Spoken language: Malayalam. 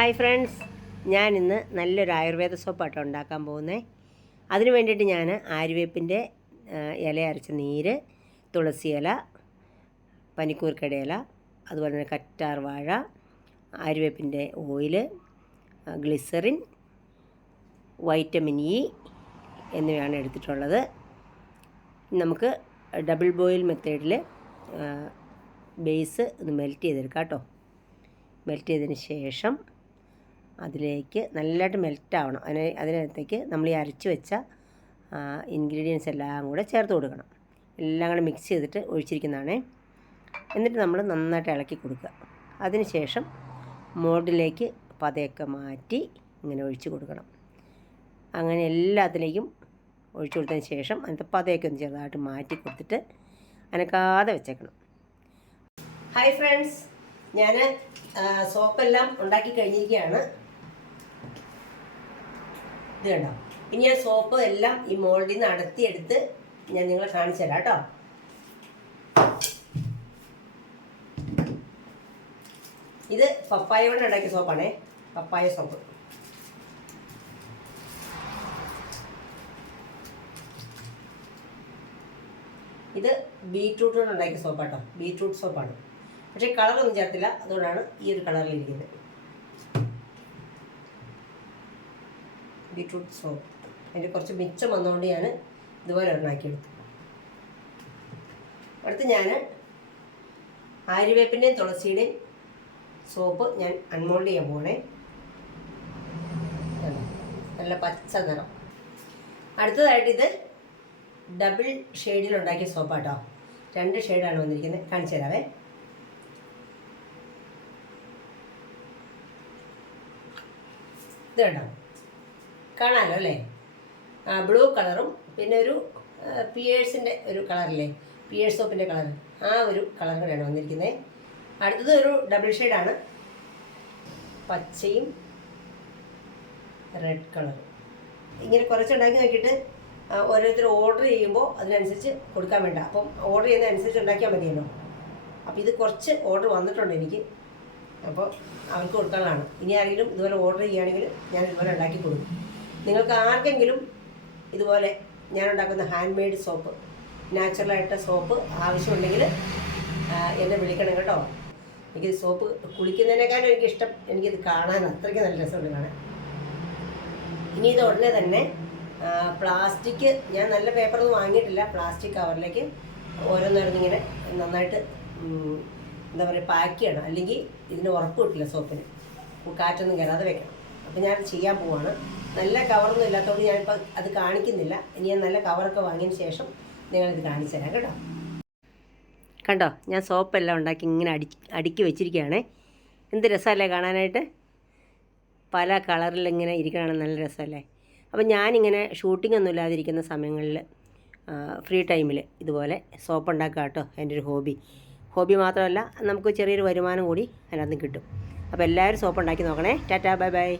ഹായ് ഫ്രണ്ട്സ്, ഞാൻ ഇന്ന് നല്ലൊരു ആയുർവേദ സോപ്പാട്ടോ ഉണ്ടാക്കാൻ പോകുന്നത്. അതിന് വേണ്ടിയിട്ട് ഞാൻ ആര്യവേപ്പിൻ്റെ ഇല അരച്ച നീര്, തുളസി ഇല, പനിക്കൂർക്കയുടെ ഇല, അതുപോലെ തന്നെ കറ്റാർ വാഴ, ആര്യവേപ്പിൻ്റെ ഓയില്, ഗ്ലിസറിൻ, വൈറ്റമിൻ ഇ എന്നിവയാണ് എടുത്തിട്ടുള്ളത്. നമുക്ക് ഡബിൾ ബോയിൽ മെത്തേഡിൽ ബേസ് ഒന്ന് മെൽറ്റ് ചെയ്തെടുക്കാം കേട്ടോ. മെൽറ്റ് ചെയ്തതിന് ശേഷം അതിലേക്ക് നല്ലതായിട്ട് മെൽറ്റാവണം. അതിനകത്തേക്ക് നമ്മൾ ഈ അരച്ച് വെച്ച ഇൻഗ്രീഡിയൻസ് എല്ലാം കൂടെ ചേർത്ത് കൊടുക്കണം. എല്ലാം കൂടെ മിക്സ് ചെയ്തിട്ട് ഒഴിച്ചിരിക്കുന്നതാണ്. എന്നിട്ട് നമ്മൾ നന്നായിട്ട് ഇളക്കി കൊടുക്കുക. അതിന് ശേഷം മോൾഡിലേക്ക് പതയൊക്കെ മാറ്റി ഇങ്ങനെ ഒഴിച്ച് കൊടുക്കണം. അങ്ങനെ എല്ലാത്തിലേക്കും ഒഴിച്ചു കൊടുത്തതിന് ശേഷം അതിൻ്റെ പതയൊക്കെ ഒന്ന് ചെറുതായിട്ട് മാറ്റി കൊടുത്തിട്ട് അനക്കാതെ വെച്ചേക്കണം. ഹായ് ഫ്രണ്ട്സ്, ഞാൻ സോപ്പെല്ലാം ഉണ്ടാക്കി കഴിഞ്ഞിരിക്കുകയാണ്. ഇത് കണ്ടോ. ഇനി ഞാൻ സോപ്പ് എല്ലാം ഈ മോൾഡിൽ നിന്ന് അടത്തിയെടുത്ത് ഞാൻ നിങ്ങളെ കാണിച്ചു തരാം കേട്ടോ. ഇത് പപ്പായ കൊണ്ട് ഉണ്ടാക്കിയ സോപ്പാണേ, പപ്പായ സോപ്പ്. ഇത് ബീറ്റ്റൂട്ട് കൊണ്ട് ഉണ്ടാക്കിയ സോപ്പാട്ടോ, ബീറ്റ്റൂട്ട് സോപ്പാണ്. പക്ഷേ കളറൊന്നും ചേർത്തില്ല, അതുകൊണ്ടാണ് ഈ ഒരു കളറിലിരിക്കുന്നത്. ബീറ്റ്റൂട്ട് സോപ്പ് അതിൻ്റെ കുറച്ച് മിച്ചം വന്നുകൊണ്ട് ഞാൻ ഇതുപോലെ ഉണ്ടാക്കിയെടുത്തു. അടുത്ത് ഞാൻ ആര്യവേപ്പിൻ്റെയും തുളസിയുടെയും സോപ്പ് ഞാൻ അൺമോൾഡ് ചെയ്യാൻ പോകണേ. നല്ല പച്ച നിറം. അടുത്തതായിട്ട് ഇത് ഡബിൾ ഷെയ്ഡിൽ ഉണ്ടാക്കിയ സോപ്പാട്ടോ. 2 ഷെയ്ഡാണ് വന്നിരിക്കുന്നത്, കാണിച്ചു തരാവേ. ഇത് കണ്ടോ, കാണാമല്ലോ അല്ലേ? ബ്ലൂ കളറും പിന്നെ ഒരു പിയേഴ്സിൻ്റെ ഒരു കളറില്ലേ, പിയേഴ്സ് സോപ്പിൻ്റെ കളർ, ആ ഒരു കളർ കൂടെയാണ് വന്നിരിക്കുന്നത്. അടുത്തത് ഒരു ഡബിൾ ഷെയ്ഡാണ്, പച്ചയും റെഡ് കളറും. ഇങ്ങനെ കുറച്ചുണ്ടാക്കി നോക്കിയിട്ട് ഓരോരുത്തർ ഓർഡർ ചെയ്യുമ്പോൾ അതിനനുസരിച്ച് കൊടുക്കാൻ വേണ്ട. അപ്പം ഓർഡർ ചെയ്യുന്നതനുസരിച്ച് ഉണ്ടാക്കിയാൽ മതിയല്ലോ. അപ്പോൾ ഇത് കുറച്ച് ഓർഡർ വന്നിട്ടുണ്ട് എനിക്ക്, അപ്പോൾ അവർക്ക് കൊടുക്കാനുള്ളതാണ്. ഇനി ആരെങ്കിലും ഇതുപോലെ ഓർഡർ ചെയ്യുകയാണെങ്കിൽ ഞാൻ ഇതുപോലെ ഉണ്ടാക്കി കൊടുക്കും. നിങ്ങൾക്ക് ആർക്കെങ്കിലും ഇതുപോലെ ഞാൻ ഉണ്ടാക്കുന്ന ഹാൻഡ് മെയ്ഡ് സോപ്പ്, നാച്ചുറലായിട്ട് സോപ്പ് ആവശ്യമുണ്ടെങ്കിൽ എന്നെ വിളിക്കണം കേട്ടോ. എനിക്ക് സോപ്പ് കുളിക്കുന്നതിനേക്കാളും എനിക്കിഷ്ടം എനിക്കിത് കാണാൻ, അത്രയ്ക്ക് നല്ല രസമുണ്ട് കാണാൻ. ഇനി ഇത് ഉടനെ തന്നെ പ്ലാസ്റ്റിക്, ഞാൻ നല്ല പേപ്പറൊന്നും വാങ്ങിയിട്ടില്ല, പ്ലാസ്റ്റിക് കവറിലേക്ക് ഓരോന്നോരോന്നിങ്ങനെ നന്നായിട്ട് എന്താ പറയുക പാക്ക് ചെയ്യണം. അല്ലെങ്കിൽ ഇതിന് ഉറപ്പ് കിട്ടില്ല സോപ്പിന്, കാറ്റൊന്നും കയറാതെ വെക്കണം. അപ്പോൾ ഞാൻ ചെയ്യാൻ പോവാണ്. നല്ല കവറൊന്നും ഇല്ലാത്തതുകൊണ്ട് ഞാനിപ്പോൾ അത് കാണിക്കുന്നില്ല. ഇനി ഞാൻ നല്ല കവറൊക്കെ വാങ്ങിയതിന് ശേഷം നിങ്ങളിത് കാണിച്ചു തരാം കേട്ടോ. കണ്ടോ, ഞാൻ സോപ്പെല്ലാം ഉണ്ടാക്കി ഇങ്ങനെ അടുക്കി വെച്ചിരിക്കുകയാണ്. എന്ത് രസമല്ലേ കാണാനായിട്ട്, പല കളറിലിങ്ങനെ ഇരിക്കണതാണ്, നല്ല രസമല്ലേ. അപ്പോൾ ഞാനിങ്ങനെ ഷൂട്ടിംഗ് ഒന്നും ഇല്ലാതിരിക്കുന്ന സമയങ്ങളിൽ ഫ്രീ ടൈമിൽ ഇതുപോലെ സോപ്പ് ഉണ്ടാക്കുക കേട്ടോ. എൻ്റെ ഒരു ഹോബി മാത്രമല്ല, നമുക്ക് ചെറിയൊരു വരുമാനം കൂടി അതിനകത്ത് കിട്ടും. അപ്പോൾ എല്ലാവരും സോപ്പ് ഉണ്ടാക്കി നോക്കണേ. Tata, bye bye.